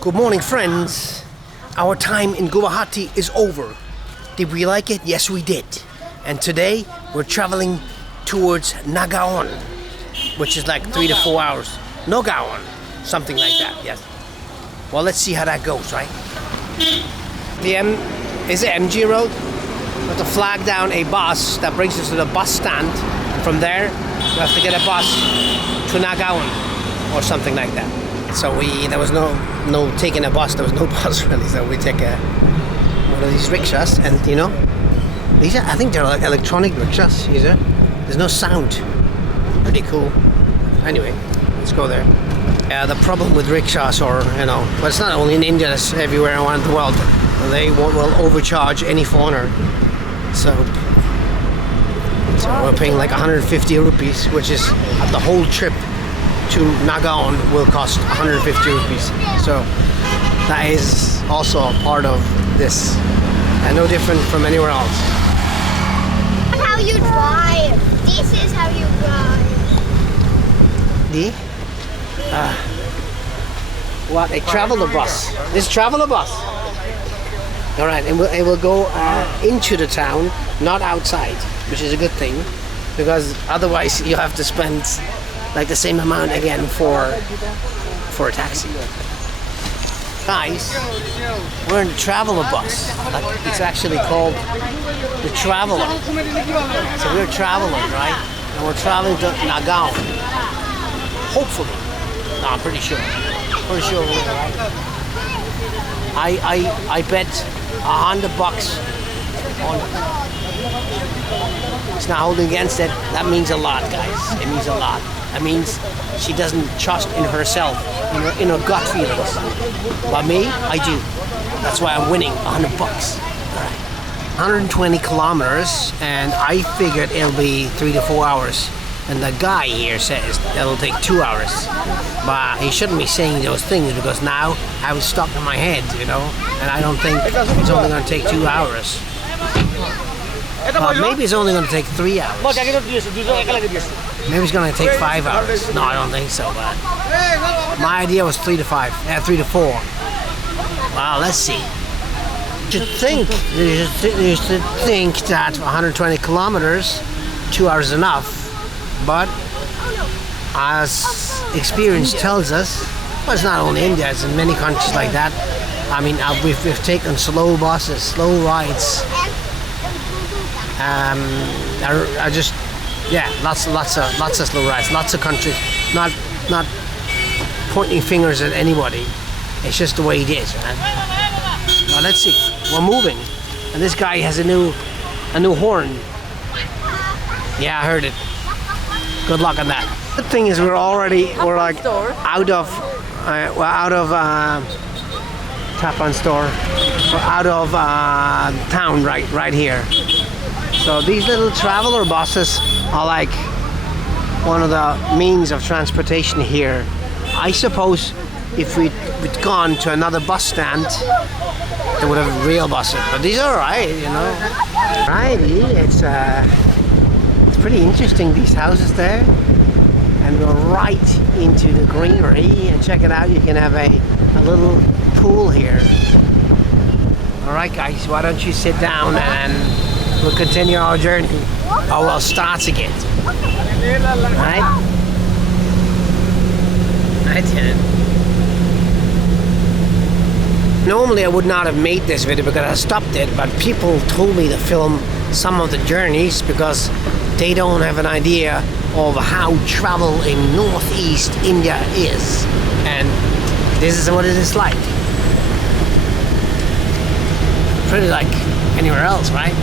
Good morning, friends. Our time in Guwahati is over. Did we like it? Yes, we did. And today we're traveling towards Nagaon, which is like 3 to 4 hours. Nagawon, something like that, yes. Well, let's see how that goes, right? Is it MG Road? We have to flag down a bus that brings us to the bus stand. From there, we have to get a bus to Nagawon or something like that. So there was no taking a bus. There was no bus really. So we take one of these rickshaws, and these are, I think they're like electronic rickshaws. There's no sound. Pretty cool. Anyway, let's go there. The problem with rickshaws, but it's not only in India, it's everywhere around the world. They will overcharge any foreigner. So we're paying like 150 rupees, which is the whole trip to Nagaon will cost 150 rupees. So that is also a part of this, and no different from anywhere else. How you drive. This is how you drive. What? A traveler bus. This traveler bus. All right, and it will go into the town, not outside, which is a good thing, because otherwise you have to spend like the same amount again for a taxi. Guys, we're in the traveler bus. It's actually called the Traveler. So we're traveling, right? And we're traveling to Nagaon. Hopefully. No, I'm pretty sure. Pretty sure we're right. I bet $100 on it. It's not holding against it. That means a lot, guys. It means a lot. That means she doesn't trust in herself, in her gut feelings. But me, I do. That's why I'm winning $100. All right. 120 kilometers, and I figured it'll be 3 to 4 hours. And the guy here says it'll take 2 hours. But he shouldn't be saying those things, because now I was stuck in my head, and I don't think it's only going to take 2 hours. Maybe it's only going to take 3 hours. Maybe it's going to take 5 hours. No, I don't think so. But my idea was 3 to 4. Well, let's see. You should think that 120 kilometers, 2 hours is enough. But as experience tells us, well, it's not only India, it's in many countries like that. I mean, we've taken slow buses, slow rides. Lots of slow rides, lots of countries. Not pointing fingers at anybody. It's just the way it is, man. Well, let's see. We're moving, and this guy has a new horn. Yeah, I heard it. Good luck on that. The thing is, we're out of Tapan store. We're out of town right here. So these little traveler buses are like one of the means of transportation here. I suppose if we'd gone to another bus stand, they would have real buses. But these are alright, Righty, it's pretty interesting, these houses there. And we're right into the greenery, and check it out, you can have a little pool here. Alright guys, why don't you sit down and we'll continue our journey. Oh, well, starts again. Right? I did it. Normally I would not have made this video because I stopped it, but people told me to film some of the journeys because they don't have an idea of how travel in northeast India is. And this is what it is like. Pretty like anywhere else, right?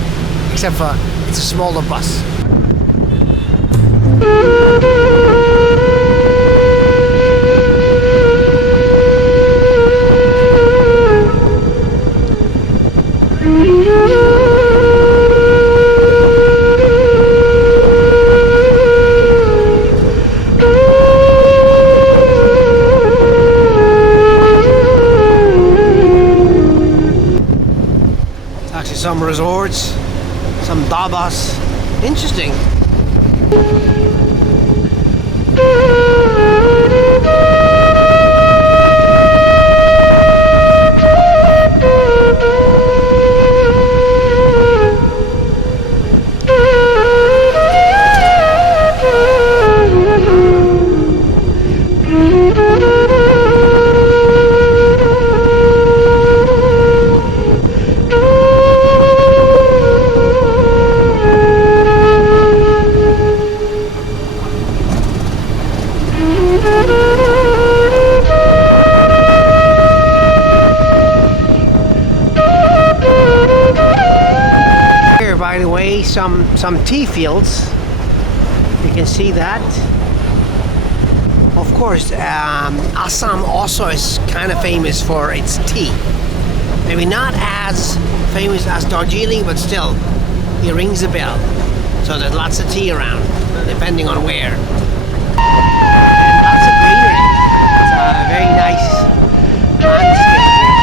Except for it's a smaller bus. Some resorts, some dabas. Interesting. way some tea fields. You can see that. Of course, Assam also is kind of famous for its tea. Maybe not as famous as Darjeeling, but still, it rings a bell. So there's lots of tea around, depending on where. And lots of greenery. It's a very nice landscape here.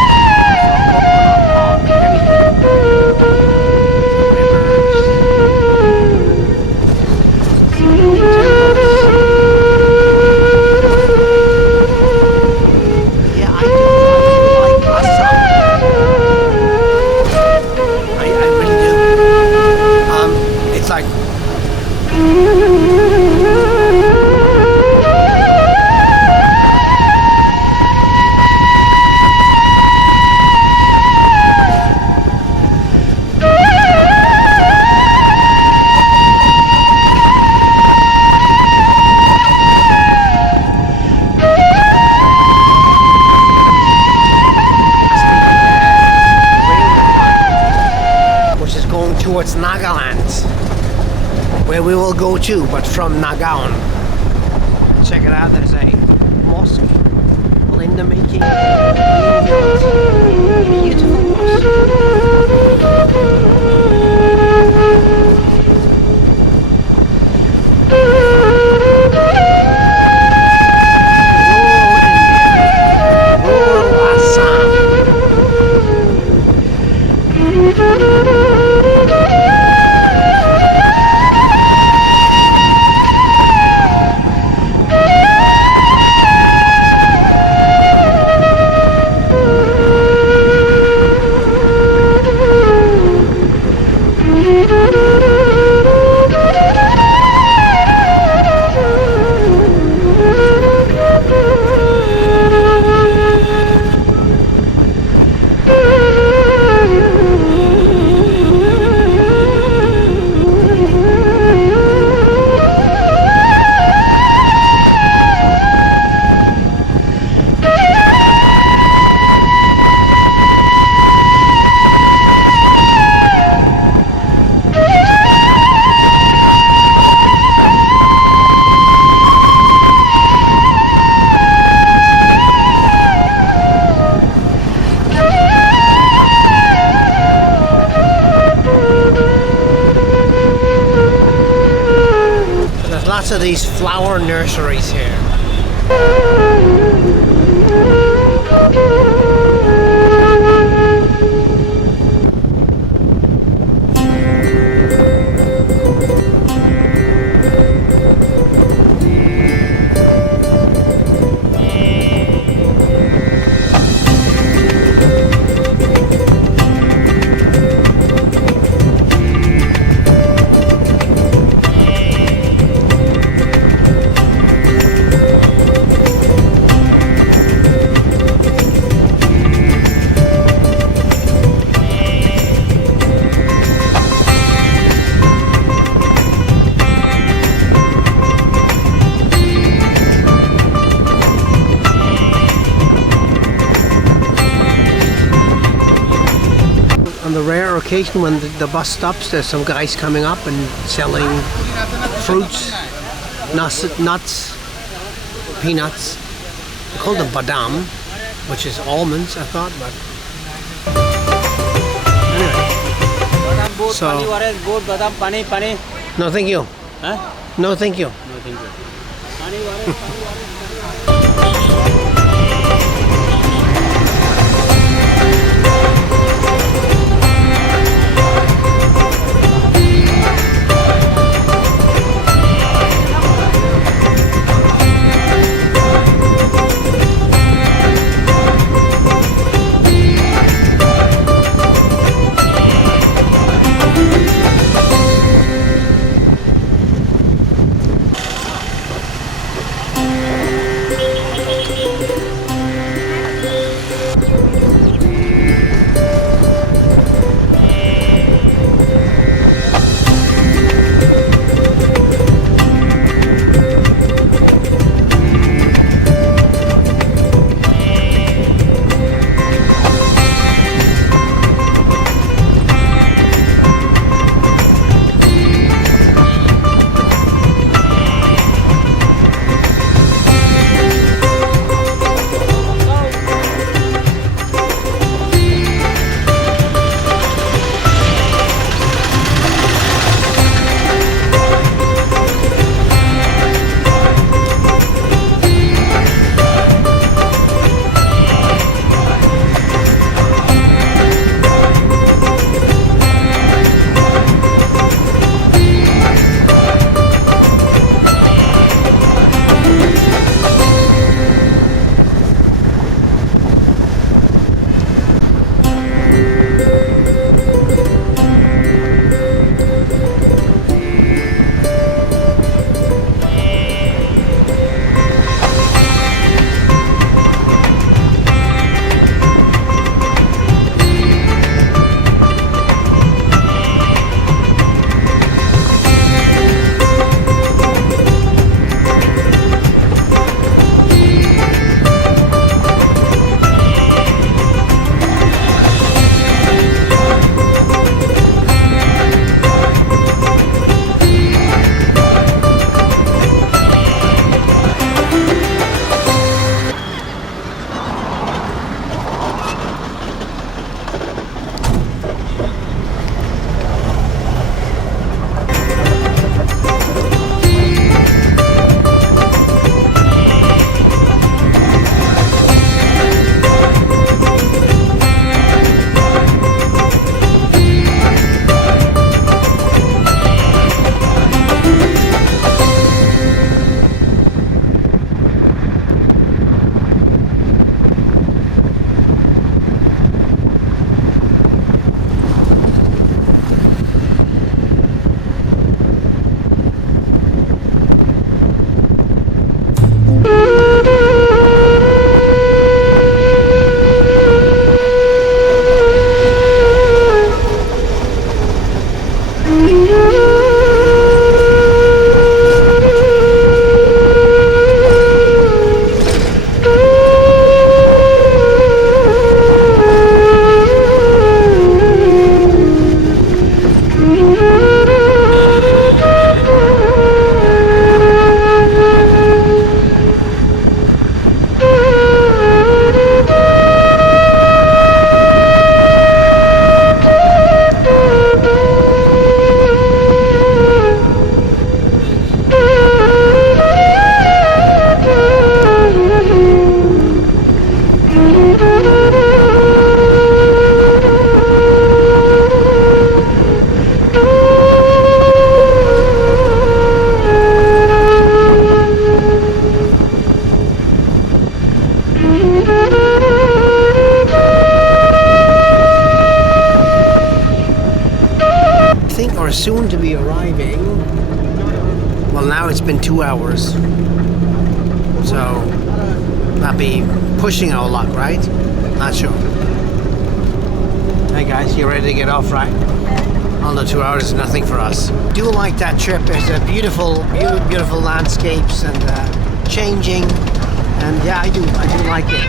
So coconut palm, towards Nagaland, where we will go to, but from Nagaon. Check it out, there's a mosque, all in the making, beautiful mosque. Rural Assam. Lots of these flower nurseries here. On the rare occasion when the bus stops, there's some guys coming up and selling fruits, nuts, peanuts. They call them badam, which is almonds, I thought, but anyway. So, no, thank you. Huh? No, thank you. No, thank you. hours. So that'd be pushing our luck, right? Not sure. Hey guys, you ready to get off, right? Under 2 hours is nothing for us. Do like that trip. There's a beautiful landscapes and changing, and yeah, I do like it.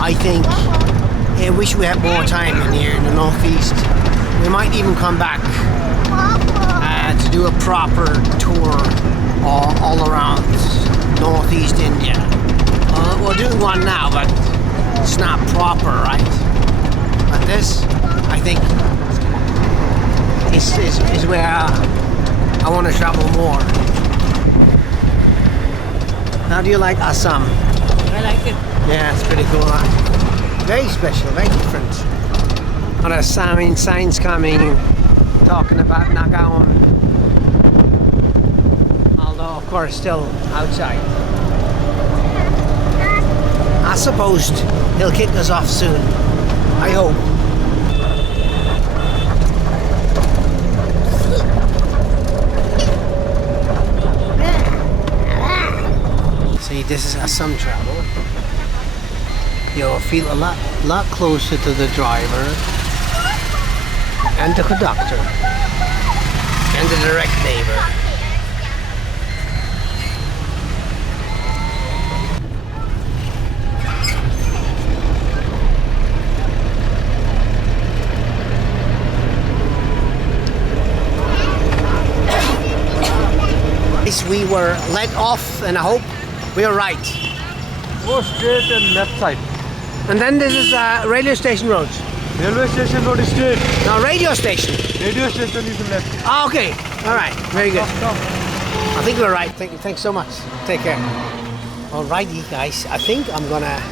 I think I wish we had more time in here in the northeast. We might even come back to do a proper tour all around northeast India. We're doing one now, but it's not proper, right? But this, I think, is where I want to travel more. How do you like Assam? I like it. Yeah, it's pretty cool, huh? Very special, very different. And there's signs coming talking about Nagaon. Although, of course, still outside. I suppose he'll kick us off soon. I hope. See, this is Assam travel. You'll feel a lot closer to the driver and the conductor and the direct neighbor. We were let off, and I hope we are right. Go straight and left side. And then this is radio station road. Railway station road is straight. No, radio station. Radio station is left. Ah, okay. All right. Very good. Stop. I think we're right. Thanks so much. Take care. Alrighty, guys. I think I'm gonna.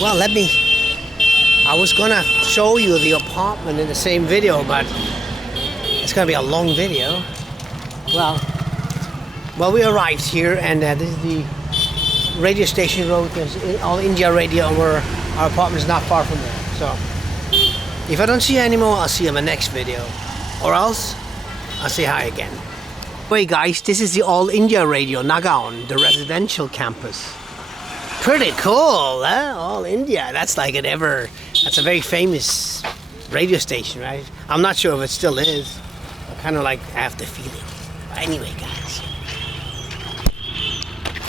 Well, I was gonna show you the apartment in the same video, but it's gonna be a long video. Well, we arrived here, and this is the radio station road. There's All India Radio, and our apartment is not far from there. So, if I don't see you anymore, I'll see you in my next video. Or else, I'll say hi again. Hey guys, this is the All India Radio, Nagaon, the residential campus. Pretty cool, huh? All India. That's a very famous radio station, right? I'm not sure if it still is. I kind of like have the feeling. But anyway, guys.